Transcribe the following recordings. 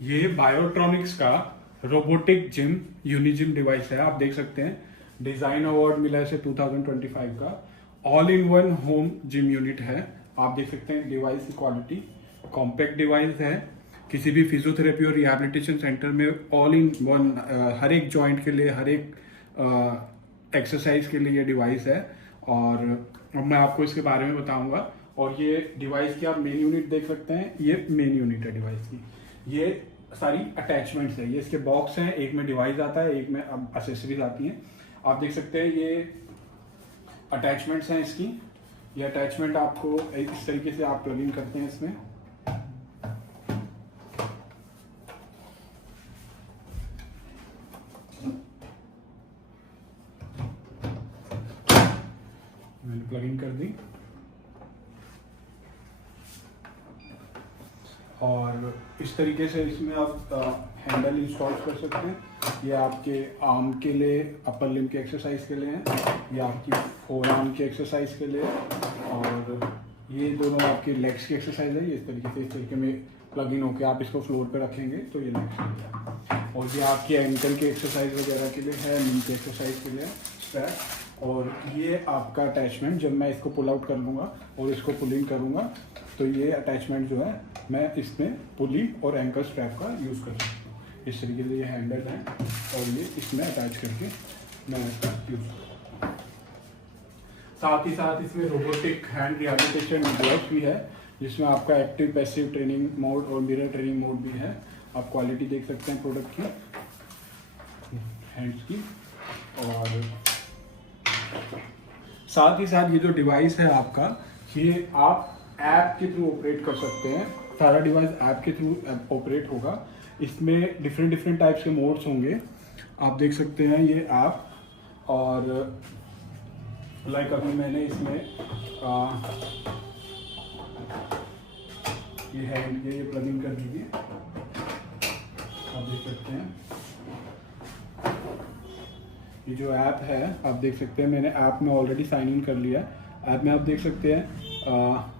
ये बायोट्रॉनिक्स का robotic gym यूनिजिम device है। आप देख सकते हैं डिजाइन अवार्ड मिला है इसे 2025 का। All in one home gym unit है। आप देख सकते हैं डिवाइस की क्वालिटी, कॉम्पैक्ट डिवाइस है। किसी भी फिजियोथेरेपी और रिहैबिलिटेशन सेंटर में ऑल इन वन हर एक जॉइंट के लिए, हर एक एक्सरसाइज के लिए ये डिवाइस है। और अब मैं आपको इसके बारे में बताऊंगा। और ये डिवाइस की आप मेन यूनिट देख सकते हैं, ये मेन यूनिट है डिवाइस की। ये सारी अटैचमेंट्स है, ये इसके बॉक्स हैं, एक में डिवाइस आता है, एक में अब एसेसरीज आती हैं। आप देख सकते हैं ये अटैचमेंट्स हैं इसकी। ये अटैचमेंट आपको इस तरीके से आप प्लग इन करते हैं इसमें। मैंने प्लग इन कर दी और इस तरीके से इसमें आप हैंडल इंस्टॉल कर सकते हैं। ये आपके आर्म के लिए, अपर लिम्ब के एक्सरसाइज के लिए है, ये आपकी फोर आर्म की एक्सरसाइज के लिए, और ये दोनों आपकी लेग्स की एक्सरसाइज है। ये इस तरीके में प्लग इन होकर आप इसको फ्लोर पे रखेंगे तो ये लेग्स के लिए है। और ये आपकी एंकल की एक्सरसाइज वगैरह के लिए है, नी की एक्सरसाइज के लिए स्ट्रैप। और ये आपका अटैचमेंट, जब मैं इसको पुल आउट कर लूँगा और इसको पुल इन करूँगा तो ये अटैचमेंट जो है मैं इसमें पुली और एंकल स्ट्रैप का यूज़ कर सकता हूँ। इस तरीके से ये हैंडल है और ये इसमें अटैच करके मैं इसका यूज़ करूँगा। साथ ही साथ इसमें रोबोटिक हैंड रिहैबिलिटेशन डिवाइस भी है, जिसमें आपका एक्टिव पैसिव ट्रेनिंग मोड और मिरर ट्रेनिंग मोड भी है। आप क्वालिटी देख सकते हैं प्रोडक्ट की, हैंड्स की। और साथ ही साथ ये जो डिवाइस है आपका, ये आप ऐप के थ्रू ऑपरेट कर सकते हैं। सारा डिवाइस ऐप के थ्रू ऑपरेट होगा। इसमें डिफरेंट टाइप्स के मोड्स होंगे, आप देख सकते हैं ये ऐप। और लाइक अभी मैंने इसमें ये हैंड ये प्लग इन कर दीजिए, आप देख सकते हैं। ये जो ऐप है आप देख सकते हैं, मैंने ऐप में ऑलरेडी साइन इन कर लिया है। ऐप में आप देख सकते हैं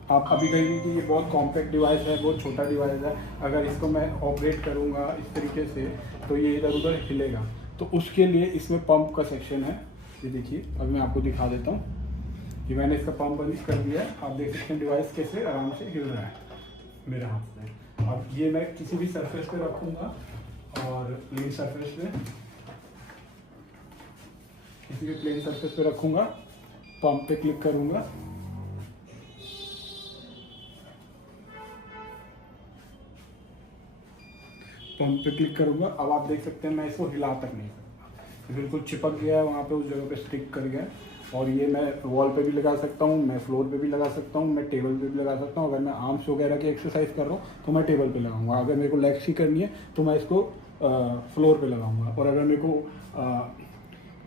आप अभी कहेंगे कि ये बहुत कॉम्पैक्ट डिवाइस है, बहुत छोटा डिवाइस है, अगर इसको मैं ऑपरेट करूँगा इस तरीके से तो ये इधर उधर हिलेगा। तो उसके लिए इसमें पंप का सेक्शन है। ये देखिए, अभी मैं आपको दिखा देता हूँ कि मैंने इसका पंप बंद कर दिया है। आप देख सकते हैं डिवाइस कैसे आराम से हिल रहा है मेरे हाथ में। अब ये मैं किसी भी सरफेस पे रखूँगा और प्लेन सरफेस पे, किसी भी प्लेन सरफेस पे रखूँगा, पंप पे क्लिक करूँगा, पंप पे क्लिक करूंगा। अब आप देख सकते हैं मैं इसको हिला तक नहीं सकता, बिल्कुल चिपक गया है वहाँ पे, उस जगह पे स्टिक कर गया। और ये मैं वॉल पे भी लगा सकता हूँ, मैं फ्लोर पे भी लगा सकता हूँ, मैं टेबल पे भी लगा सकता हूँ। अगर मैं आर्म्स वगैरह की एक्सरसाइज कर रहा हूँ तो मैं टेबल पे लगाऊंगा। अगर मेरे को लेग्स की करनी है तो मैं इसको फ्लोर पे लगाऊंगा। और अगर मेरे को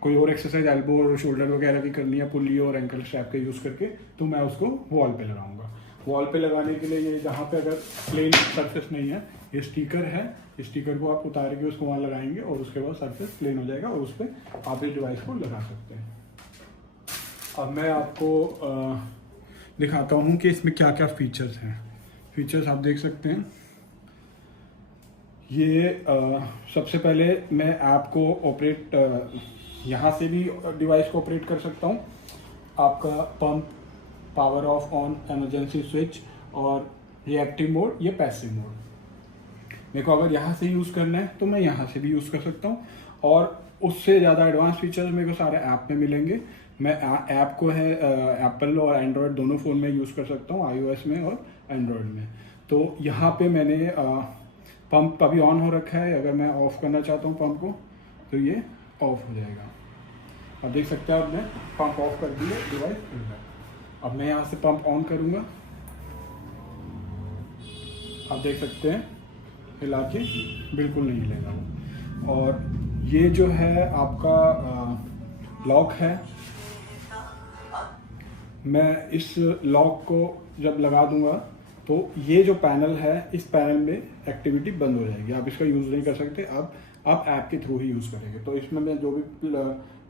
कोई और एक्सरसाइज एल्बो और शोल्डर वगैरह की करनी है पुल्ली और एंकल स्ट्रैप का यूज़ करके, तो मैं उसको वॉल पे लगाऊंगा। वॉल पे लगाने के लिए ये जहाँ पे अगर प्लेन सरफेस नहीं है, ये स्टिकर है, स्टिकर को आप उतार के उसको वहाँ लगाएंगे और उसके बाद सरफेस प्लेन हो जाएगा और उस पर आप इस डिवाइस को लगा सकते हैं। अब मैं आपको दिखाता हूँ कि इसमें क्या क्या फीचर्स हैं। फीचर्स आप देख सकते हैं। ये सबसे पहले मैं ऐप को ऑपरेट यहाँ से भी डिवाइस को ऑपरेट कर सकता हूँ। आपका pump, power of on, emergency switch और रिएक्टिव मोड, ये पैसिव मोड। मेरे को अगर यहाँ से यूज़ करना है तो मैं यहाँ से भी यूज़ कर सकता हूँ। और उससे ज़्यादा एडवांस फीचर्स मेरे को सारे ऐप में मिलेंगे। मैं ऐप को है एप्पल और एंड्रॉयड दोनों फ़ोन में यूज़ कर सकता हूँ, iOS में और एंड्रॉयड में। तो यहाँ पे मैंने पंप अभी ऑन हो रखा है। अगर मैं ऑफ़ करना चाहता हूँ पंप को तो ये ऑफ हो जाएगा। अब देख सकते हैं, अब मैं पंप ऑफ कर दिया, डिवाइस खुल गया। अब मैं यहाँ से पंप ऑन करूँगा, आप देख सकते हैं हिला के बिल्कुल नहीं हिलेगा वो। और ये जो है आपका लॉक है, मैं इस लॉक को जब लगा दूंगा तो ये जो पैनल है, इस पैनल में एक्टिविटी बंद हो जाएगी। आप इसका यूज़ नहीं कर सकते, अब आप ऐप के थ्रू ही यूज़ करेंगे। तो इसमें मैं जो भी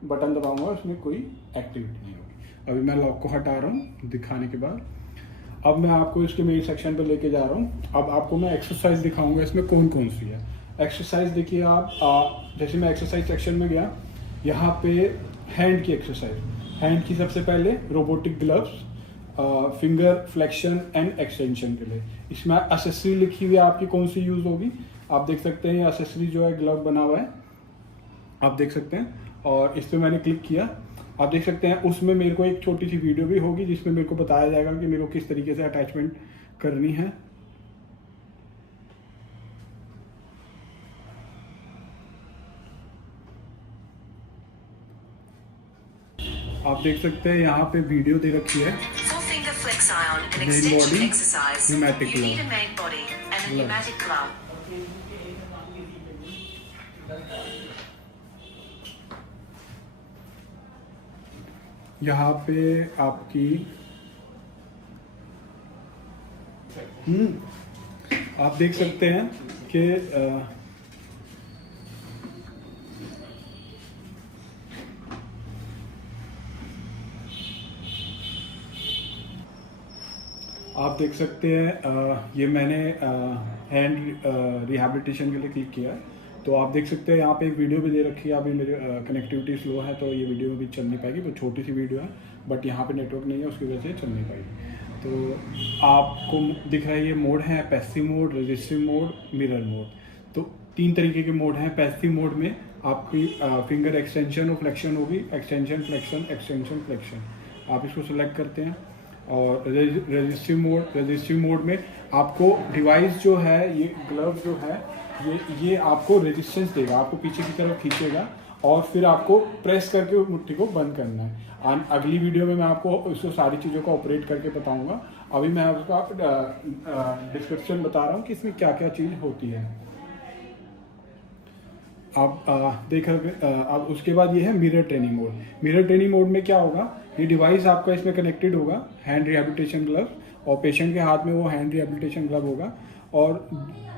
बटन दबाऊंगा उसमें कोई एक्टिविटी नहीं होगी। अभी मैं लॉक को हटा रहा हूँ दिखाने के बाद। अब मैं आपको इसके मेन सेक्शन पे लेके जा रहा हूँ। अब आपको मैं एक्सरसाइज दिखाऊंगा इसमें कौन कौन सी है। एक्सरसाइज देखिए आप, जैसे मैं एक्सरसाइज सेक्शन में गया, यहाँ पे हैंड की एक्सरसाइज, हैंड की सबसे पहले robotic gloves, finger flexion and extension के लिए। इसमें एसेसरी लिखी हुई है आपकी कौन सी यूज होगी, आप देख सकते हैं। एसेसरी जो है ग्लव बना हुआ है, आप देख सकते हैं, और इस पर मैंने क्लिक किया, आप देख सकते हैं। उसमें मेरे को एक छोटी सी वीडियो भी होगी जिसमें मेरे को बताया जाएगा कि मेरे को किस तरीके से अटैचमेंट करनी है। आप देख सकते हैं यहाँ पे वीडियो दे रखी है। Main body pneumatic glove. यहाँ पे आपकी आप देख सकते हैं कि आप देख सकते हैं ये मैंने हैंड रिहैबिलिटेशन के लिए क्लिक किया है। तो आप देख सकते हैं यहाँ पे एक वीडियो भी दे रखी है। अभी मेरे कनेक्टिविटी स्लो है तो ये वीडियो भी चल नहीं पाएगी, तो छोटी सी वीडियो है, बट यहाँ पे नेटवर्क नहीं है उसकी वजह से चल नहीं पाएगी। तो आपको दिख रहा है ये मोड है, passive mode, resistive mode, mirror mode. तो 3 तरीके के मोड हैं। पैसिव मोड में आपकी फिंगर एक्सटेंशन और फ्लेक्शन होगी, एक्सटेंशन फ्लेक्शन, एक्सटेंशन फ्लेक्शन, आप इसको सिलेक्ट करते हैं। और रजिस्टिव मोड में आपको डिवाइस जो है, ये ग्लव जो है, ये आपको रेजिस्टेंस देगा, आपको पीछे की तरफ खींचेगा और फिर आपको प्रेस करके मुट्ठी को बंद करना है। अगली वीडियो में मैं आपको इसको सारी चीज़ों को ऑपरेट करके बताऊंगा। अभी मैं आपको डिस्क्रिप्शन बता रहा हूँ कि इसमें क्या क्या चीज़ होती है। आप देख अब उसके बाद ये है mirror training mode. Mirror training mode में क्या होगा, ये डिवाइस आपका इसमें कनेक्टेड होगा, हैंड रिहैबिलिटेशन ग्लव, और पेशेंट के हाथ में वो हैंड रिहैबिलिटेशन ग्लव होगा, और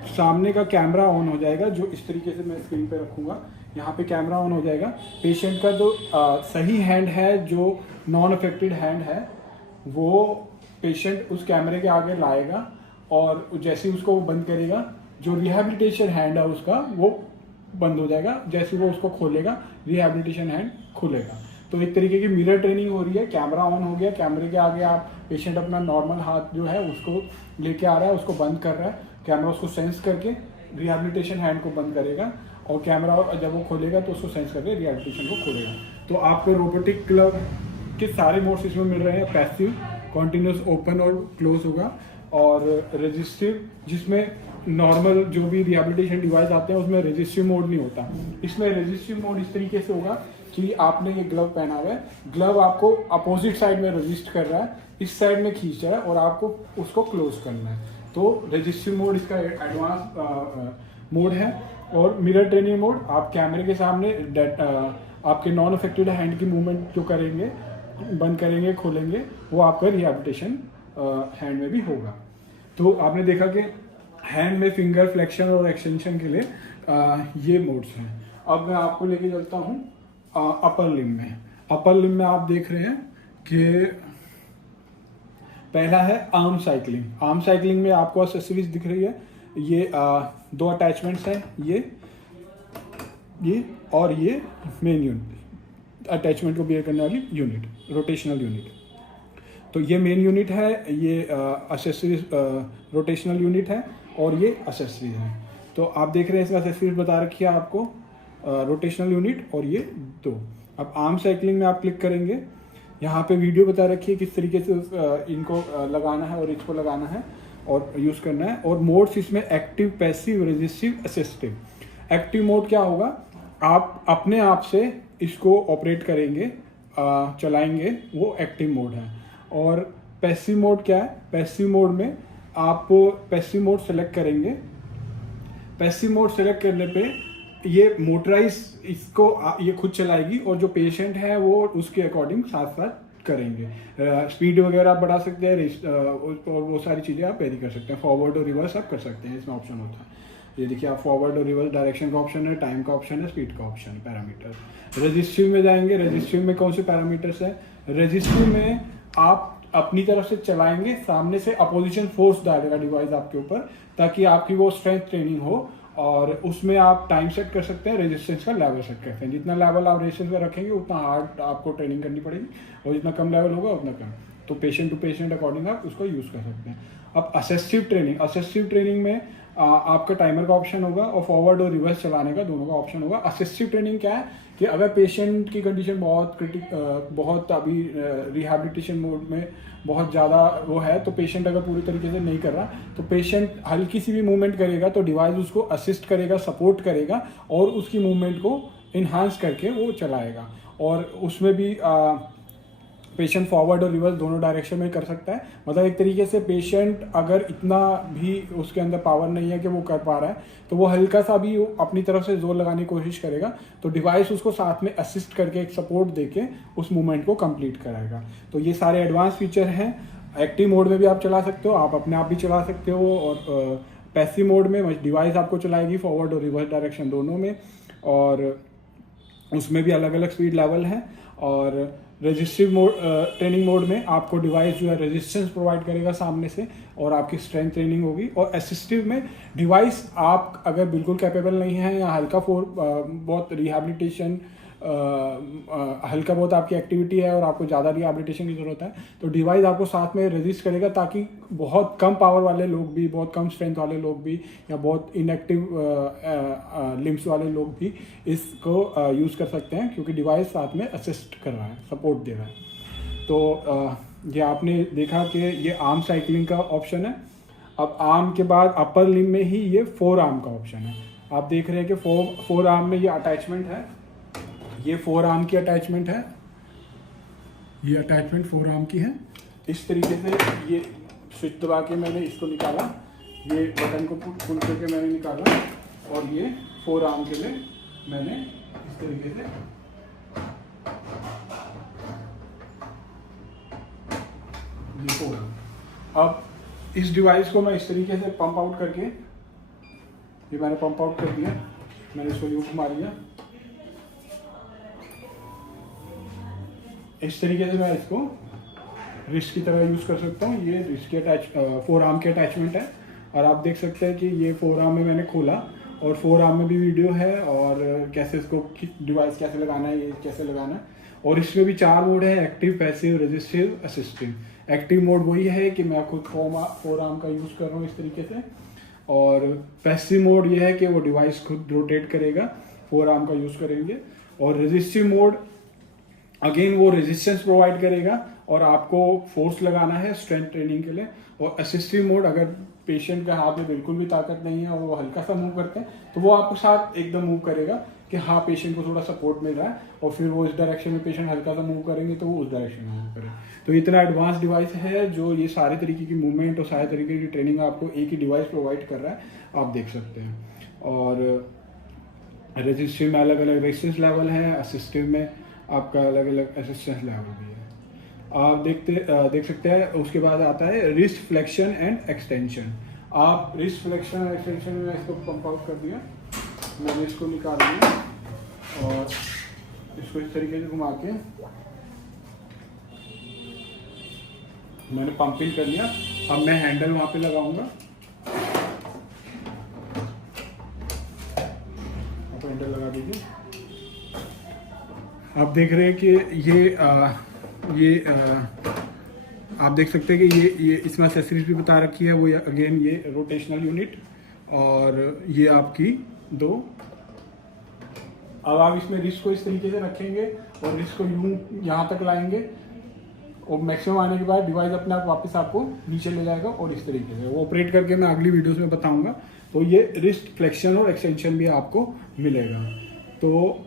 सामने का कैमरा ऑन हो जाएगा, जो इस तरीके से मैं स्क्रीन पे रखूँगा। यहाँ पे कैमरा ऑन हो जाएगा। पेशेंट का जो सही हैंड है, जो नॉन अफेक्टेड हैंड है, वो पेशेंट उस कैमरे के आगे लाएगा, और जैसे ही उसको वो बंद करेगा, जो रिहैबिलिटेशन हैंड है उसका वो बंद हो जाएगा। जैसे वो उसको खोलेगा, रिहैबिलिटेशन हैंड खुलेगा। तो एक तरीके की मिरर ट्रेनिंग हो रही है। कैमरा ऑन हो गया, कैमरे के आगे आप पेशेंट अपना नॉर्मल हाथ जो है उसको लेके आ रहा है, उसको बंद कर रहा है, कैमरा उसको सेंस करके रिहैबिलिटेशन हैंड को बंद करेगा, और कैमरा जब वो खोलेगा तो उसको सेंस करके रिहैबिलिटेशन को खोलेगा। तो आपको रोबोटिक ग्लव के सारे मोड्स इसमें मिल रहे हैं। पैसिव, कॉन्टिन्यूस ओपन और क्लोज होगा, और रजिस्टिव जिसमें नॉर्मल जो भी रिहैबिलिटेशन डिवाइस आते हैं उसमें रजिस्टिव मोड नहीं होता। इसमें रजिस्टिव मोड इस तरीके से होगा कि आपने ये ग्लव पहना हुआ है, ग्लव आपको अपोजिट साइड में रजिस्ट कर रहा है, इस साइड में खींच रहा है, और आपको उसको क्लोज करना है। तो रजिस्टिव मोड इसका एडवांस मोड है। और मिरर ट्रेनिंग मोड, आप कैमरे के सामने आपके नॉन अफेक्टेड हैंड की मूवमेंट जो करेंगे, बंद करेंगे, खोलेंगे, वो आपका रिहैबिलिटेशन हैंड में भी होगा। तो आपने देखा कि हैंड में फिंगर फ्लेक्शन और एक्सटेंशन के लिए ये मोड्स हैं। अब मैं आपको लेके चलता हूँ अपर लिम्ब में। अपर लिम्ब में आप देख रहे हैं कि पहला है आर्म साइकिलिंग। आर्म साइकिलिंग में आपको एक्सेसरीज दिख रही है। ये 2 अटैचमेंट्स हैं, ये और ये मेन यूनिट, अटैचमेंट को बियर करने वाली यूनिट, रोटेशनल यूनिट। तो ये मेन यूनिट है, ये एक्सेसरीज रोटेशनल यूनिट है, और ये एक्सेसरीज है। तो आप देख रहे हैं इसमें एक्सेसरीज बता रखी है आपको, रोटेशनल यूनिट और ये 2। अब आर्म साइकिलिंग में आप क्लिक करेंगे, यहाँ पे वीडियो बता रखी है किस तरीके से इनको लगाना है और इसको लगाना है और यूज़ करना है। और मोड्स इसमें active, passive, resistive, assistive. Active mode क्या होगा, आप अपने आप से इसको ऑपरेट करेंगे, चलाएंगे, वो एक्टिव मोड है। और पैसिव मोड क्या है, पैसिव मोड में आप पैसिव मोड सेलेक्ट करेंगे। पैसिव मोड सेलेक्ट करने पे ये मोटराइज इसको ये खुद चलाएगी, और जो पेशेंट है वो उसके अकॉर्डिंग साथ साथ करेंगे। स्पीड वगैरह आप बढ़ा सकते हैं, और वो सारी चीज़ें आप वेरी कर सकते हैं। फॉरवर्ड और रिवर्स आप कर सकते हैं, इसमें ऑप्शन होता है। ये देखिए, आप फॉरवर्ड और रिवर्स डायरेक्शन का ऑप्शन है, टाइम का ऑप्शन है, स्पीड का ऑप्शन है, पैरामीटर। रजिस्टिव में जाएंगे, रजिस्टिव में कौन से पैरामीटर्स है, रजिस्टिव में आप अपनी तरफ से चलाएंगे, सामने से अपोजिशन फोर्स डालेगा डिवाइस आपके ऊपर, ताकि आपकी वो स्ट्रेंथ ट्रेनिंग हो। और उसमें आप टाइम सेट कर सकते हैं, रेजिस्टेंस का लेवल सेट कर सकते हैं। जितना लेवल आप रेजिस्टेंस का रखेंगे उतना हार्ड आपको ट्रेनिंग करनी पड़ेगी, और जितना कम लेवल होगा उतना कम। तो पेशेंट टू पेशेंट अकॉर्डिंग आप उसको यूज़ कर सकते हैं। अब असिस्टिव ट्रेनिंग में आपका टाइमर का ऑप्शन होगा और फॉरवर्ड और रिवर्स चलाने का दोनों का ऑप्शन होगा। असिस्टिव ट्रेनिंग क्या है कि अगर पेशेंट की कंडीशन बहुत अभी रिहैबिलिटेशन मोड में बहुत ज़्यादा वो है, तो पेशेंट अगर पूरी तरीके से नहीं कर रहा, तो पेशेंट हल्की सी भी मूवमेंट करेगा तो डिवाइस उसको असिस्ट करेगा, सपोर्ट करेगा और उसकी मूवमेंट को इन्हांस करके वो चलाएगा। और उसमें भी पेशेंट फॉरवर्ड और रिवर्स दोनों डायरेक्शन में कर सकता है। मतलब एक तरीके से पेशेंट अगर इतना भी उसके अंदर पावर नहीं है कि वो कर पा रहा है, तो वो हल्का सा भी अपनी तरफ से जोर लगाने की कोशिश करेगा, तो डिवाइस उसको साथ में असिस्ट करके एक सपोर्ट देके उस मूवमेंट को कंप्लीट कराएगा। तो ये सारे एडवांस फीचर हैं। एक्टिव मोड में भी आप चला सकते हो, आप अपने आप भी चला सकते हो, और पैसिव मोड में डिवाइस आपको चलाएगी फॉरवर्ड और रिवर्स डायरेक्शन दोनों में, और उसमें भी अलग अलग स्पीड लेवल है। और रेजिस्टिव मोड ट्रेनिंग मोड में आपको डिवाइस जो है रेजिस्टेंस प्रोवाइड करेगा सामने से, और आपकी स्ट्रेंथ ट्रेनिंग होगी। और असिस्टिव में डिवाइस आप अगर बिल्कुल कैपेबल नहीं है या बहुत रिहैबिलिटेशन हल्का बहुत आपकी एक्टिविटी है और आपको ज़्यादा रिहैबिलिटेशन की ज़रूरत है, तो डिवाइस आपको साथ में रेजिस्ट करेगा, ताकि बहुत कम पावर वाले लोग भी, बहुत कम स्ट्रेंथ वाले लोग भी, या बहुत इनएक्टिव लिम्स वाले लोग भी इसको यूज़ कर सकते हैं, क्योंकि डिवाइस साथ में असिस्ट कर रहा है, सपोर्ट दे रहा है। तो ये आपने देखा कि ये आर्म साइकिलिंग का ऑप्शन है। अब आर्म के बाद अपर लिम में ही ये फोर आर्म का ऑप्शन है। आप देख रहे हैं कि फोर आर्म में ये अटैचमेंट है, ये फोर आर्म की अटैचमेंट है, ये अटैचमेंट फोर आर्म की है। इस तरीके से ये स्विच दबा के मैंने इसको निकाला, ये बटन को पुल करके मैंने निकाला, और ये फोर आर्म के लिए मैंने इस तरीके से ये फोर आर्म। अब इस डिवाइस को मैं इस तरीके से पंप आउट करके, ये मैंने पंप आउट कर दिया, मैंने इसको यूं घुमा लिया। इस तरीके से मैं इसको रिस्ट की तरह यूज़ कर सकता हूँ। ये रिस्ट की फोर आर्म की अटैचमेंट है, और आप देख सकते हैं कि ये फोर आर्म में मैंने खोला, और फोर आर्म में भी वीडियो है, और कैसे इसको डिवाइस कैसे लगाना है, ये कैसे लगाना है। और इसमें भी 4 मोड है: active, passive, resistive, assistive. Active mode वही है कि मैं खुद फोर आर्म का यूज़ कर रहा हूँ इस तरीके से, और पैसिव मोड ये है कि वो डिवाइस खुद रोटेट करेगा, फोर आर्म का यूज़ करेंगे। और रेजिस्टिव मोड अगेन वो रेजिस्टेंस प्रोवाइड करेगा, और आपको फोर्स लगाना है स्ट्रेंथ ट्रेनिंग के लिए। और असिस्टिव मोड, अगर पेशेंट के हाथ में बिल्कुल भी ताकत नहीं है और वो हल्का सा मूव करते हैं, तो वो आपको साथ एकदम मूव करेगा कि हाँ पेशेंट को थोड़ा सपोर्ट मिल रहा है, और फिर वो इस डायरेक्शन में पेशेंट हल्का सा मूव करेंगे तो वो उस डायरेक्शन में मूव करें। तो इतना एडवांस डिवाइस है जो ये सारे तरीके की मूवमेंट और सारे तरीके की ट्रेनिंग आपको एक ही डिवाइस प्रोवाइड कर रहा है, आप देख सकते हैं। और रेजिस्टिव में अलग अलग रेजिस्टेंस लेवल है, असिस्टिव में आपका अलग अलग असिस्टेंस लेवल भी है, आप देख सकते हैं। उसके बाद आता है रिस्ट फ्लेक्शन एंड एक्सटेंशन। आप रिस्ट फ्लेक्शन एंड एक्सटेंशन में इसको पंप आउट कर दिया, मैंने इसको निकाल दिया, और इसको इस तरीके से घुमा के मैंने पंपिंग कर लिया। अब मैं हैंडल वहाँ पे लगाऊंगा, आप हैंडल लगा दीजिए। आप देख रहे हैं कि ये आप देख सकते हैं कि ये इसमें एक्सेसरीज भी बता रखी है। वो अगेन ये रोटेशनल यूनिट, और ये आपकी दो। अब आप इसमें रिस्ट को इस तरीके से रखेंगे और रिस्ट को यूं यहाँ तक लाएंगे, और मैक्सिमम आने के बाद डिवाइस अपने आप वापस आपको नीचे ले जाएगा, और इस तरीके से वो ऑपरेट करके मैं अगली वीडियोस में बताऊंगा। तो ये रिस्ट फ्लेक्शन और एक्सटेंशन भी आपको मिलेगा। तो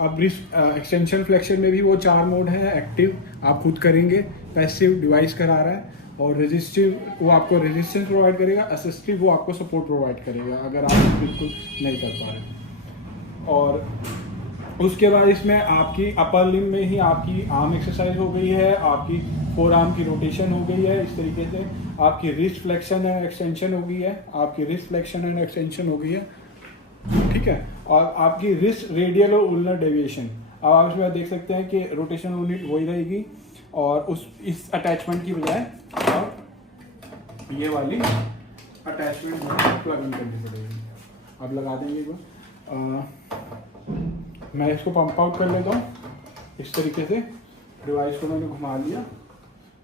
अब रिस्ट एक्सटेंशन फ्लेक्शन में भी वो 4 मोड है: एक्टिव आप खुद करेंगे, पैसिव डिवाइस करा रहा है, और रेजिस्टिव वो आपको रेजिस्टेंस प्रोवाइड करेगा, असिस्टिव वो आपको सपोर्ट प्रोवाइड करेगा अगर आप बिल्कुल नहीं कर पा रहे। और उसके बाद इसमें आपकी अपर लिम में ही आपकी आर्म एक्सरसाइज हो गई है, आपकी फोर आर्म की रोटेशन हो गई है, इस तरीके से आपकी रिस्ट फ्लेक्शन एंड एक्सटेंशन हो गई है, आपकी रिस्ट फ्लेक्शन एंड एक्सटेंशन हो गई है, ठीक है। और आपकी रिस्ट रेडियल और उलनर डेविएशन, अब आप इसमें देख सकते हैं कि रोटेशनल यूनिट वही रहेगी, और इस अटैचमेंट की बजाय अब ये वाली अटैचमेंट प्लग इन करनी पड़ेगी। अब लगा देंगे एक बार। मैं इसको पंप आउट कर लेता हूँ इस तरीके से। डिवाइस को मैंने घुमा लिया।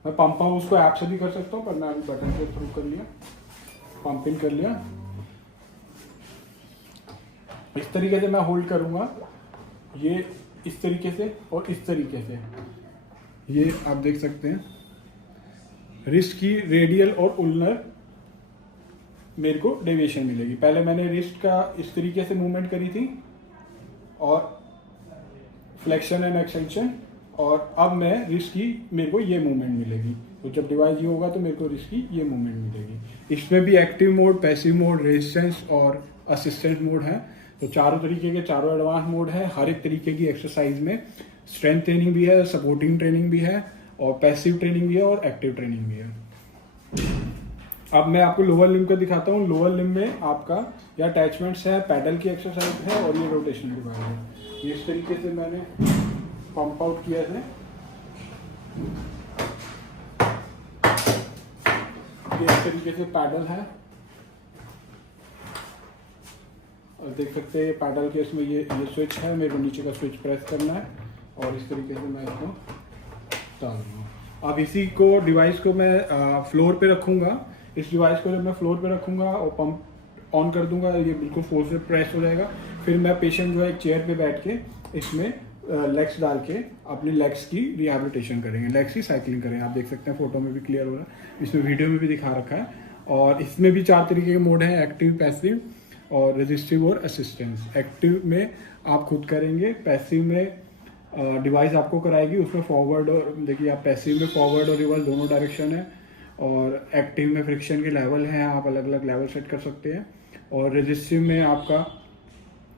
मैं पंप आउट उसको ऐप से भी कर सकता हूँ, पर मैं अभी बटन के थ्रू कर लिया, पंप इन कर लिया। इस तरीके से मैं होल्ड करूँगा, ये इस तरीके से और इस तरीके से। ये आप देख सकते हैं रिस्ट की रेडियल और उल्नर मेरे को डेविएशन मिलेगी। पहले मैंने रिस्ट का इस तरीके से मूवमेंट करी थी और फ्लेक्शन एंड एक्सटेंशन, और अब मैं रिस्ट की मेरे को ये मूवमेंट मिलेगी। तो जब डिवाइस ये होगा तो मेरे को रिस्ट की ये मूवमेंट मिलेगी। इसमें भी active mode, passive mode, resistance और असिस्टेंट मोड है। तो चारों तरीके के चारों एडवांस मोड है। हर एक तरीके की एक्सरसाइज में स्ट्रेंथ ट्रेनिंग भी है, सपोर्टिंग ट्रेनिंग भी है, और पैसिव ट्रेनिंग भी है, और एक्टिव ट्रेनिंग भी है। अब मैं आपको लोअर लिम्ब का दिखाता हूँ। लोअर लिम्ब में आपका ये अटैचमेंट्स है, पैडल की एक्सरसाइज है, और ये रोटेशनल डिवाइस है। ये इस तरीके से मैंने पंप आउट किया है। ये इस तरीके से पैडल है, और देख सकते हैं पैडल के इसमें ये स्विच है। मेरे को नीचे का स्विच प्रेस करना है और इस तरीके से मैं इसको डाल दूँगा। अब इसी को डिवाइस को मैं फ्लोर पे रखूँगा। इस डिवाइस को जब मैं फ्लोर पे रखूँगा और पंप ऑन कर दूंगा, ये बिल्कुल फोर्स से प्रेस हो जाएगा। फिर मैं पेशेंट जो है एक चेयर पे बैठ के इसमें लेग्स डाल के अपने लेग्स की रिहैबिलिटेशन करेंगे, लेग्स की साइकिलिंग करेंगे। आप देख सकते हैं फोटो में भी क्लियर हो रहा है, इसमें वीडियो में भी दिखा रखा है। और इसमें भी 4 तरीके के मोड हैं, एक्टिव, पैसिव और रेजिस्टिव और असिस्टेंस। एक्टिव में आप खुद करेंगे, पैसिव में डिवाइस आपको कराएगी। उसमें फॉरवर्ड और देखिए आप पैसिव में फॉरवर्ड और रिवर्स दोनों डायरेक्शन है, और एक्टिव में फ्रिक्शन के लेवल हैं, आप अलग अलग लेवल सेट कर सकते हैं। और रेजिस्टिव में आपका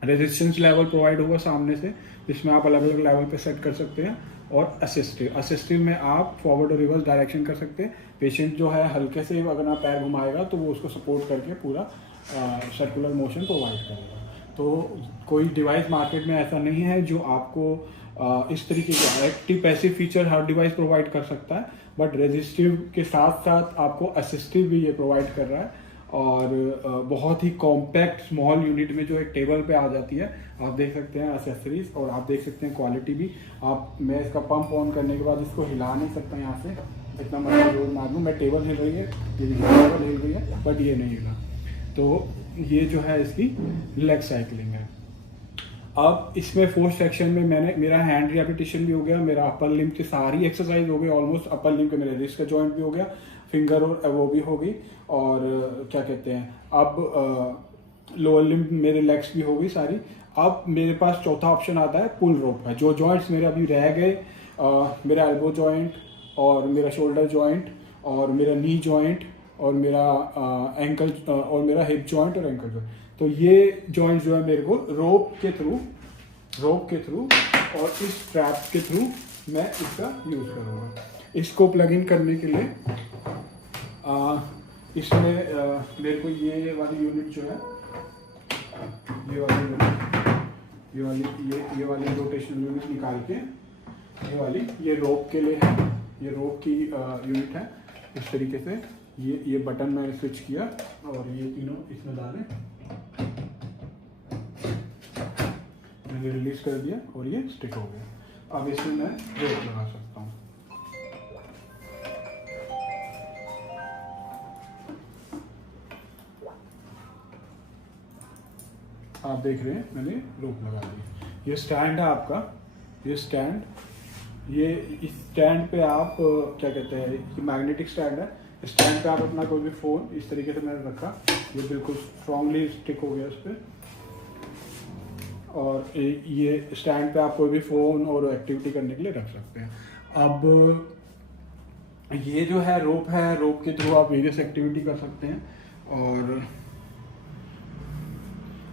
रेजिस्टेंस लेवल प्रोवाइड होगा सामने से, जिसमें आप अलग अलग लेवल पे सेट कर सकते हैं। और असिस्टिव में आप फॉरवर्ड और रिवर्स डायरेक्शन कर सकते हैं। पेशेंट जो है हल्के से अगर आप पैर घुमाएगा तो वो उसको सपोर्ट करके पूरा सर्कुलर मोशन प्रोवाइड करेगा। तो कोई डिवाइस मार्केट में ऐसा नहीं है जो आपको इस तरीके के एक्टिव पैसिव फीचर हर डिवाइस प्रोवाइड कर सकता है, बट रेजिस्टिव के साथ साथ आपको असिस्टिव भी ये प्रोवाइड कर रहा है। और बहुत ही कॉम्पैक्ट स्मॉल यूनिट में जो एक टेबल पे आ जाती है। आप देख सकते हैं एसेसरीज, और आप देख सकते हैं क्वालिटी भी। मैं इसका पंप ऑन करने के बाद इसको हिला नहीं सकता यहाँ से, इतना मर्जी जोर मार लूँ। मैं टेबल हिल रही है, टेबल हिल रही है, बट ये नहीं हिला। तो ये जो है इसकी लेग साइकिलिंग है। अब इसमें फोर्थ सेक्शन में मेरा हैंड रिहैबिलिटेशन भी हो गया, मेरा अपर लिम्ब की सारी एक्सरसाइज हो गई ऑलमोस्ट। अपर लिम्ब के मेरे रिस्ट का जॉइंट भी हो गया, फिंगर और वो भी हो गई, और क्या कहते हैं अब लोअर लिम्ब मेरे लेग्स भी हो गई सारी। अब मेरे पास चौथा ऑप्शन आता है पुल रोप का। जो जॉइंट्स मेरे अभी रह गए, मेरा एल्बो जॉइंट और मेरा शोल्डर जॉइंट और मेरा नी जॉइंट और मेरा एंकल और मेरा हिप जॉइंट और एंकल जॉइंट, तो ये जॉइंट्स जो है मेरे को रोप के थ्रू और इस स्ट्रैप के थ्रू मैं इसका यूज़ करूँगा। इसको प्लग इन करने के लिए इसमें मेरे को ये वाली यूनिट जो है, ये वाली रोटेशनल यूनिट निकाल के ये रोप के लिए है, ये रोप की यूनिट है। इस तरीके से ये बटन मैंने स्विच किया और ये तीनों इसमें डाले, मैंने रिलीज कर दिया और ये स्टिक हो गया। अब इसमें मैं रोप लगा सकता हूँ। आप देख रहे हैं मैंने रोप लगा दी। ये स्टैंड है आपका, ये स्टैंड, ये इस स्टैंड पे आप क्या कहते हैं, ये मैग्नेटिक स्टैंड है। स्टैंड पे आप अपना कोई भी फ़ोन इस तरीके से मैंने रखा, ये बिल्कुल स्ट्रांगली स्टिक हो गया इस पर। और ये स्टैंड पे आप कोई भी फ़ोन और एक्टिविटी करने के लिए रख सकते हैं। अब ये जो है रोप के थ्रू आप वेरियस एक्टिविटी कर सकते हैं। और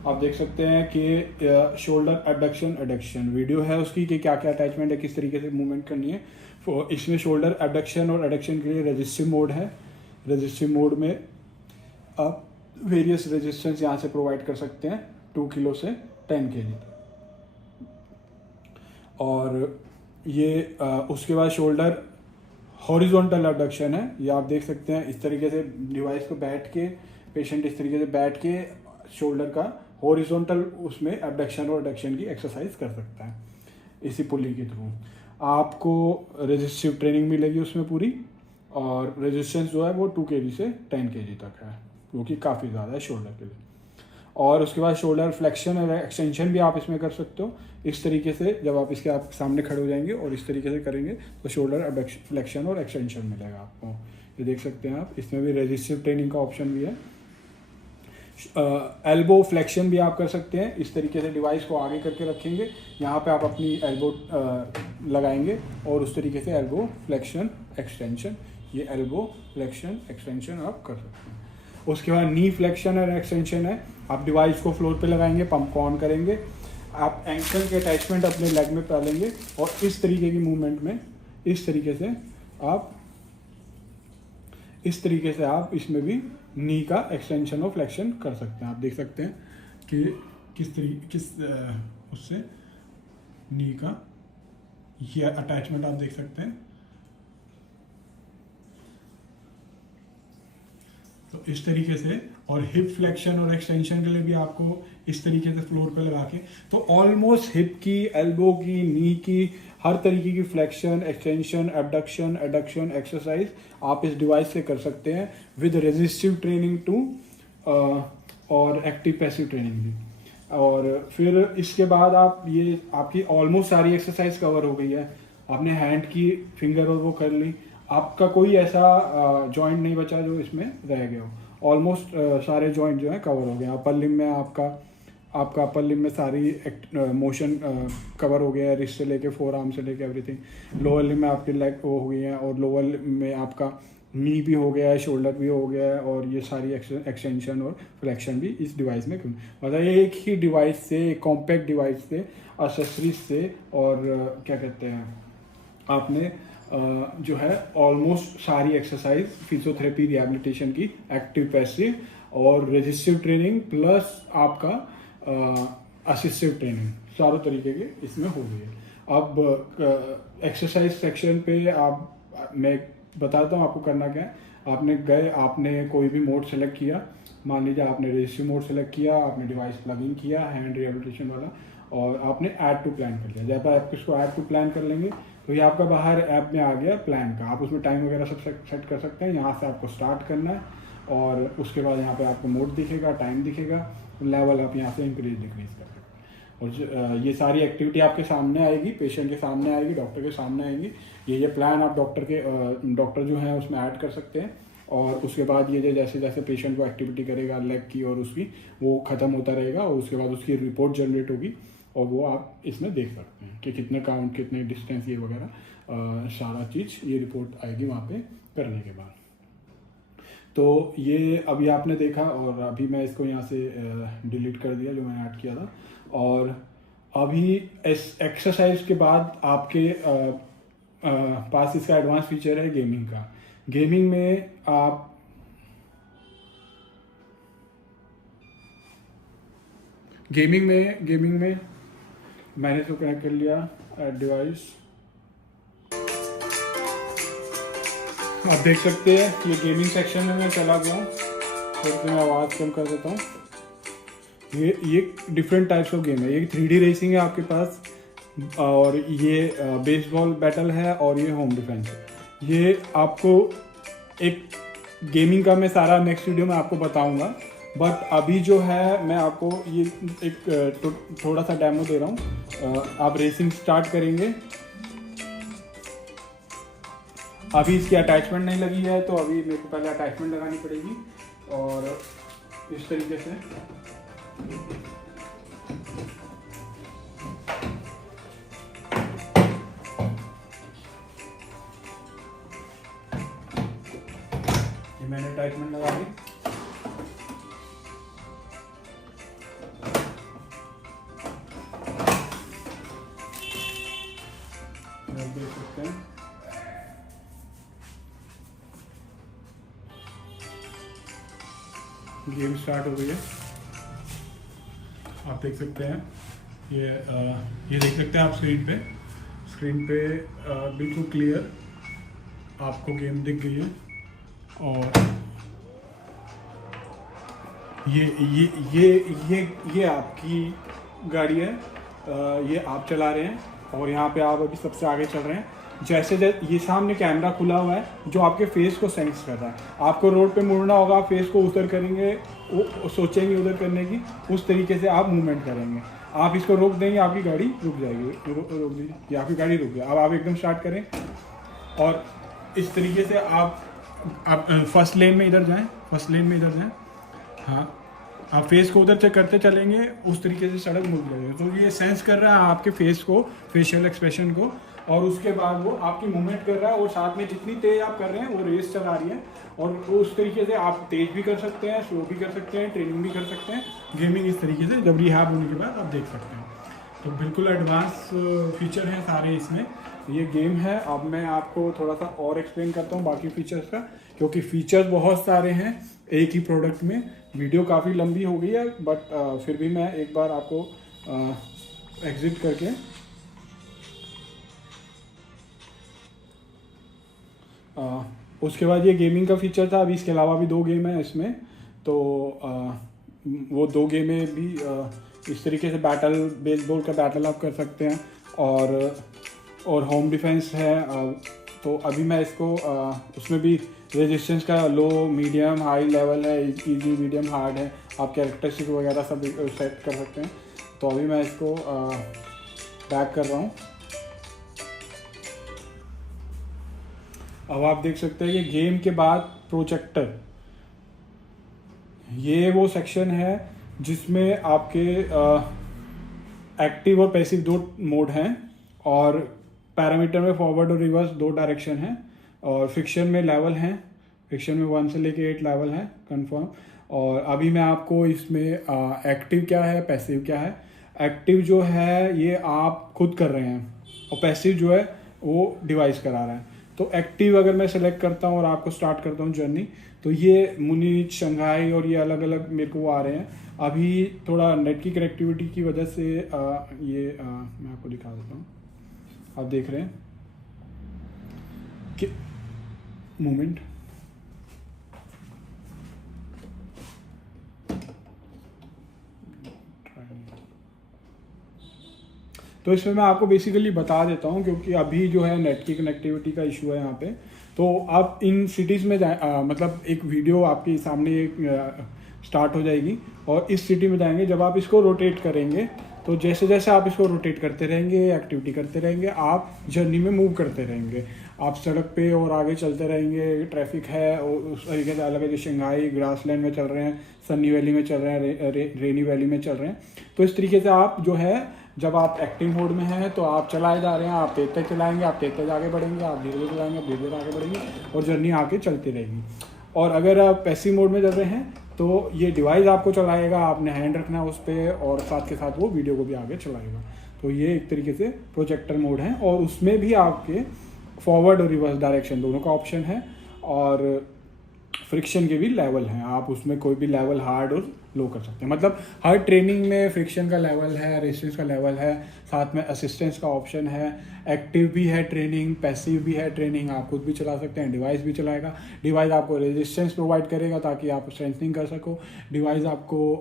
आप देख सकते हैं कि शोल्डर एबडक्शन एडक्शन वीडियो है उसकी, कि क्या क्या अटैचमेंट है, किस तरीके से मूवमेंट करनी है। इसमें शोल्डर एबडक्शन और एडक्शन के लिए रेजिस्टिव मोड है। रेजिस्टिव मोड में आप वेरियस रेजिस्टेंस यहाँ से प्रोवाइड कर सकते हैं, 2 किलो से 10 kg। और ये उसके बाद शोल्डर हॉरिजॉन्टल एबडक्शन है, ये आप देख सकते हैं। इस तरीके से डिवाइस को बैठ के पेशेंट इस तरीके से बैठ के शोल्डर का हॉरिजॉन्टल उसमें एबडक्शन और एडक्शन की एक्सरसाइज कर सकता है इसी पुली के थ्रू। आपको रेजिस्टिव ट्रेनिंग मिलेगी उसमें पूरी, और रेजिस्टेंस जो है वो 2 kg से 10 kg तक है, जो कि काफ़ी ज़्यादा है शोल्डर के लिए। और उसके बाद शोल्डर फ्लेक्शन और एक्सटेंशन भी आप इसमें कर सकते हो। इस तरीके से जब आप इसके आप सामने खड़े हो जाएंगे और इस तरीके से करेंगे तो शोल्डर फ्लेक्शन और एक्सटेंशन मिलेगा आपको। ये देख सकते हैं आप, इसमें भी रेजिस्टिव ट्रेनिंग का ऑप्शन भी है। एल्बो फ्लेक्शन भी आप कर सकते हैं। इस तरीके से डिवाइस को आगे करके रखेंगे, यहाँ पे आप अपनी एल्बो लगाएंगे और उस तरीके से एल्बो फ्लेक्शन एक्सटेंशन, ये एल्बो फ्लेक्शन एक्सटेंशन आप कर सकते हैं। उसके बाद नी फ्लेक्शन और एक्सटेंशन है, आप डिवाइस को फ्लोर पे लगाएंगे, पंप को ऑन करेंगे, आप एंकल के अटैचमेंट अपने लेग में डालेंगे और इस तरीके की मूवमेंट में इस तरीके से आप इसमें भी नी का एक्सटेंशन और फ्लेक्शन कर सकते हैं। आप देख सकते हैं कि उससे नी का ये अटैचमेंट आप देख सकते हैं। तो इस तरीके से, और हिप फ्लेक्शन और एक्सटेंशन के लिए भी आपको इस तरीके से फ्लोर पे लगा के, तो ऑलमोस्ट हिप की, एल्बो की, नी की, हर तरीके की flexion, extension, abduction, adduction exercise आप इस डिवाइस से कर सकते हैं विद रेजिस्टिव ट्रेनिंग टू और एक्टिव पैसिव ट्रेनिंग भी। और फिर इसके बाद आप ये आपकी ऑलमोस्ट सारी एक्सरसाइज कवर हो गई है। आपने हैंड की फिंगर और वो कर ली, आपका कोई ऐसा जॉइंट नहीं बचा जो इसमें रह गया हो। ऑलमोस्ट सारे जॉइंट जो है कवर हो गए। अपर लिम में आपका अपर लिम में सारी मोशन कवर हो गया है, रिस्ट से लेके फोर आर्म से लेके एवरीथिंग। लोअर लिम में आपकी लेग वो हो गई है, और लोअर लिम में आपका नी भी हो गया है, शोल्डर भी हो गया है, और ये सारी एक्सटेंशन और फ्लेक्शन भी इस डिवाइस में मतलब एक ही डिवाइस से, एक कॉम्पैक्ट डिवाइस से, एक्सेसरीज से, और क्या कहते हैं आपने जो है ऑलमोस्ट सारी एक्सरसाइज फिजियोथेरेपी रिहैबिलिटेशन की, एक्टिव पैसिव और रेजिस्टिव ट्रेनिंग प्लस आपका असिस्टिव ट्रेनिंग, चारों तरीके के इसमें हो गई है। अब एक्सरसाइज सेक्शन पे मैं बताता हूँ आपको करना क्या है। आपने कोई भी मोड सेलेक्ट किया, मान लीजिए आपने रेजिस्टिव मोड सेलेक्ट किया, आपने डिवाइस प्लगिंग किया हैंड रिहैबिलिटेशन वाला, और आपने ऐड टू प्लान कर लिया। जब आप इसको ऐड टू प्लान कर लेंगे तो ये आपका बाहर ऐप में आ गया प्लान का। आप उसमें टाइम वगैरह सब सेट कर सकते हैं। यहाँ से आपको स्टार्ट करना है, और उसके बाद यहाँ पे आपको मोड दिखेगा, टाइम दिखेगा, लेवल आप यहाँ से इंक्रीज डिक्रीज कर सकते हैं। और ये सारी एक्टिविटी आपके सामने आएगी, पेशेंट के सामने आएगी, डॉक्टर के सामने आएगी। ये प्लान आप डॉक्टर जो है उसमें ऐड कर सकते हैं। और उसके बाद ये जैसे जैसे पेशेंट को एक्टिविटी करेगा लेग की और उसकी, वो ख़त्म होता रहेगा, और उसके बाद उसकी रिपोर्ट जनरेट होगी, और वो आप इसमें देख सकते हैं कि कितने काउंट, कितने डिस्टेंस, ये वगैरह सारा चीज़ ये रिपोर्ट आएगी वहाँ पे करने के बाद। तो ये अभी आपने देखा, और अभी मैं इसको यहाँ से डिलीट कर दिया जो मैंने ऐड किया था। और अभी इस एक्सरसाइज के बाद आपके पास इसका एडवांस फीचर है गेमिंग का। गेमिंग में गेमिंग में मैंने इसको कनेक्ट कर लिया डिवाइस। आप देख सकते हैं कि ये गेमिंग सेक्शन में मैं चला गया हूँ, तो मैं आवाज़ कम कर देता हूँ। ये डिफरेंट टाइप्स ऑफ गेम है। ये 3D रेसिंग है आपके पास, और ये बेसबॉल बैटल है, और ये होम डिफेंस है। ये आपको एक गेमिंग का मैं सारा नेक्स्ट वीडियो में आपको बताऊंगा, बट अभी जो है मैं आपको ये एक थोड़ा सा डेमो दे रहा हूँ। आप रेसिंग स्टार्ट करेंगे। अभी इसकी अटैचमेंट नहीं लगी है, तो अभी मेरे को पहले अटैचमेंट लगानी पड़ेगी, और इस तरीके से ये मैंने अटैचमेंट लगा दी। देख सकते हैं गेम स्टार्ट हो गई है। आप देख सकते हैं ये देख सकते हैं आप स्क्रीन पे बिल्कुल क्लियर आपको गेम दिख गई है। और ये आपकी गाड़ी है, ये आप चला रहे हैं और यहाँ पे आप अभी सबसे आगे चल रहे हैं। जैसे ये सामने कैमरा खुला हुआ है जो आपके फेस को सेंस कर रहा है। आपको रोड पे मुड़ना होगा, आप फेस को उधर करेंगे, वो सोचेंगे उधर करने की, उस तरीके से आप मूवमेंट करेंगे। आप इसको रोक देंगे, आपकी गाड़ी रुक जाएगी। रोक दीजिए, आपकी गाड़ी रुक गई। अब आप एकदम स्टार्ट करें और इस तरीके से आप फर्स्ट लेन में इधर जाएं, फर्स्ट लेन में इधर जाएं। हाँ, आप फेस को उधर से करते चलेंगे, उस तरीके से सड़क मुड़ जाएगी। तो ये सेंस कर रहा है आपके फेस को, फेशियल एक्सप्रेशन को, और उसके बाद वो आपकी मूवमेंट कर रहा है। और साथ में जितनी तेज आप कर रहे हैं वो रेस चला रही है। और उस तरीके से आप तेज भी कर सकते हैं, स्लो भी कर सकते हैं, ट्रेनिंग भी कर सकते हैं। गेमिंग इस तरीके से जब रिहैब होने के बाद आप देख सकते हैं। तो बिल्कुल एडवांस फीचर हैं सारे इसमें। ये गेम है। अब मैं आपको थोड़ा सा और एक्सप्लेन करता हूँ बाकी फीचर्स का, क्योंकि फीचर्स बहुत सारे हैं एक ही प्रोडक्ट में। वीडियो काफ़ी लंबी हो गई है, बट फिर भी मैं एक बार आपको एग्जिट करके उसके बाद ये गेमिंग का फीचर था। अभी इसके अलावा भी 2 गेम हैं इसमें। तो वो 2 गेमें भी इस तरीके से बेसबॉल का बैटल आप कर सकते हैं। और होम डिफेंस है। तो अभी मैं इसको उसमें भी रेजिस्टेंस का लो, मीडियम, हाई लेवल है, इजी, मीडियम, हार्ड है। आप कैरेक्टरिस्टिक वगैरह सब सेट कर सकते हैं। तो अभी मैं इसको बैक कर रहा हूँ। अब आप देख सकते हैं कि गेम के बाद प्रोजेक्टर, ये वो सेक्शन है जिसमें आपके एक्टिव और पैसिव 2 मोड हैं। और पैरामीटर में फॉरवर्ड और रिवर्स 2 डायरेक्शन हैं। और फिक्शन में लेवल हैं, फिक्शन में 1 से लेके 8 लेवल हैं कंफर्म। और अभी मैं आपको इसमें एक्टिव क्या है, पैसिव क्या है। एक्टिव जो है ये आप खुद कर रहे हैं, और पैसिव जो है वो डिवाइस करा रहा है। तो एक्टिव अगर मैं सेलेक्ट करता हूँ और आपको स्टार्ट करता हूँ जर्नी, तो ये मुनीच, शंघाई और ये अलग अलग मेरे को आ रहे हैं। अभी थोड़ा नेट की कनेक्टिविटी की वजह से मैं आपको दिखा देता हूँ। आप देख रहे हैं कि मूवमेंट, तो इसमें मैं आपको बेसिकली बता देता हूँ, क्योंकि अभी जो है नेट की कनेक्टिविटी का इशू है यहाँ पे। तो आप इन सिटीज़ में मतलब एक वीडियो आपके सामने स्टार्ट हो जाएगी और इस सिटी में जाएंगे। जब आप इसको रोटेट करेंगे, तो जैसे जैसे आप इसको रोटेट करते रहेंगे, एक्टिविटी करते रहेंगे, आप जर्नी में मूव करते रहेंगे। आप सड़क पे और आगे चलते रहेंगे। ट्रैफिक है और उस तरीके से अलग अलग, शंघाई ग्रासलैंड में चल रहे हैं, सनी वैली में चल रहे हैं, रेनी वैली में चल रहे हैं। तो इस तरीके से आप जो है, जब आप एक्टिव मोड में हैं तो आप चलाए जा रहे हैं, आप तेज तेज चलाएंगे, आप तेज तेज आगे बढ़ेंगे, आप धीरे धीरे चलाएंगे, आप धीरे धीरे आगे बढ़ेंगे, और जर्नी आगे चलती रहेगी। और अगर आप पैसिव मोड में चल रहे हैं तो ये डिवाइस आपको चलाएगा, आपने हैंड रखना है उस पर, और साथ के साथ वो वीडियो को भी आगे चलाएगा। तो ये एक तरीके से प्रोजेक्टर मोड है। और उसमें भी आपके फॉरवर्ड और रिवर्स डायरेक्शन दोनों का ऑप्शन है। और फ्रिक्शन के भी लेवल हैं, आप उसमें कोई भी लेवल हार्ड और लो कर सकते हैं। मतलब हर ट्रेनिंग में फ्रिक्शन का लेवल है, रेजिस्टेंस का लेवल है, साथ में असिस्टेंस का ऑप्शन है। एक्टिव भी है ट्रेनिंग, पैसिव भी है ट्रेनिंग, आप खुद भी चला सकते हैं, डिवाइस भी चलाएगा। डिवाइस आपको रेजिस्टेंस प्रोवाइड करेगा ताकि आप स्ट्रेंथनिंग कर सको। डिवाइस आपको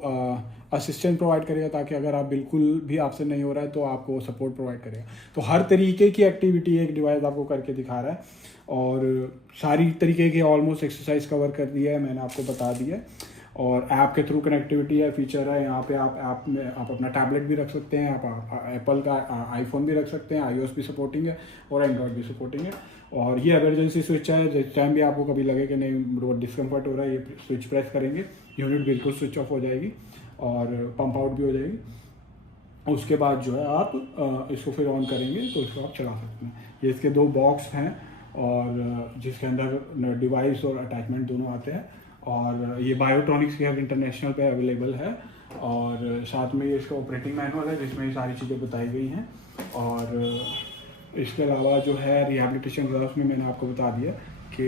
असिस्टेंस प्रोवाइड करेगा ताकि अगर आप बिल्कुल भी आपसे नहीं हो रहा है तो आपको सपोर्ट प्रोवाइड करेगा। तो हर तरीके की एक्टिविटी एक डिवाइस आपको करके दिखा रहा है। और सारी तरीके की ऑलमोस्ट एक्सरसाइज कवर कर दिया है, मैंने आपको बता दिया है। और ऐप के थ्रू कनेक्टिविटी है, फीचर है। यहाँ पे आप ऐप में आप अपना टैबलेट भी रख सकते हैं, आप एप्पल का आईफोन भी रख सकते हैं, iOS भी सपोर्टिंग है और एंड्रॉयड भी सपोर्टिंग है। और ये इमरजेंसी स्विच है, जिस टाइम भी आपको कभी लगे कि नहीं डिस्कम्फर्ट हो रहा है, ये स्विच प्रेस करेंगे, यूनिट बिल्कुल स्विच ऑफ हो जाएगी और पंप आउट भी हो जाएगी। उसके बाद जो है आप इसको फिर ऑन करेंगे तो इसको आप चला सकते हैं। ये इसके 2 बॉक्स हैं और जिसके अंदर डिवाइस और अटैचमेंट दोनों आते हैं। और ये बायोट्रॉनिक्स के इंटरनेशनल पे अवेलेबल है। और साथ में ये इसका ऑपरेटिंग मैनुअल है जिसमें ये सारी चीज़ें बताई गई हैं। और इसके अलावा जो है रिहैबिलिटेशन ग्राफ्स में मैंने आपको बता दिया कि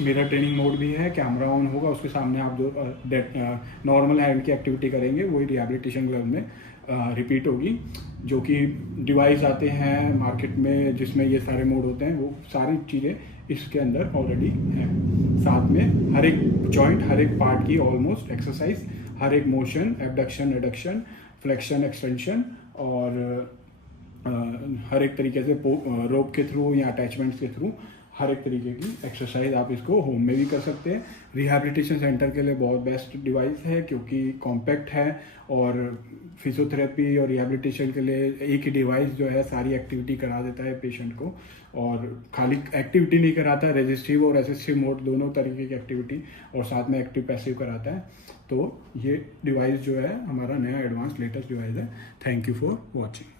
मिरर ट्रेनिंग मोड भी है, कैमरा ऑन होगा, उसके सामने आप जो नॉर्मल हैंड की एक्टिविटी करेंगे वही रिहैबिलिटेशन ग्लव में रिपीट होगी। जो कि डिवाइस आते हैं मार्केट में जिसमें ये सारे मोड होते हैं, वो सारी चीज़ें इसके अंदर ऑलरेडी हैं। साथ में हर एक जॉइंट, हर एक पार्ट की ऑलमोस्ट एक्सरसाइज, हर एक motion, abduction, adduction, flexion, extension और हर एक तरीके से रोप के थ्रू या अटैचमेंट्स के थ्रू हर एक तरीके की एक्सरसाइज आप इसको होम में भी कर सकते हैं। रिहैबिलिटेशन सेंटर के लिए बहुत बेस्ट डिवाइस है क्योंकि कॉम्पैक्ट है और फिजियोथेरेपी और रिहैबिलिटेशन के लिए एक ही डिवाइस जो है सारी एक्टिविटी करा देता है पेशेंट को। और खाली एक्टिविटी नहीं कराता है, रेजिस्टिव और असिस्टिव मोड दोनों तरीके की एक्टिविटी और साथ में एक्टिव पैसिव कराता है। तो ये डिवाइस जो है हमारा नया एडवांस लेटेस्ट डिवाइस है। Thank you for watching.